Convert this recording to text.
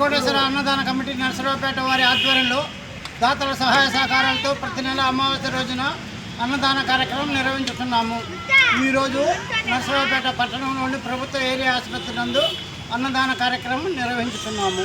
అన్నదాన కమిటీ నరసరావుపేట వారి ఆధ్వర్యంలో దాతల సహాయ సహకారాలతో ప్రతి నెల అమావాస్య రోజున అన్నదాన కార్యక్రమం నిర్వహించుతున్నాము ఈరోజు నరసరావుపేట పట్టణంలోని ప్రభుత్వ ఏరియా ఆసుపత్రి నందు అన్నదాన కార్యక్రమం నిర్వహించుతున్నాము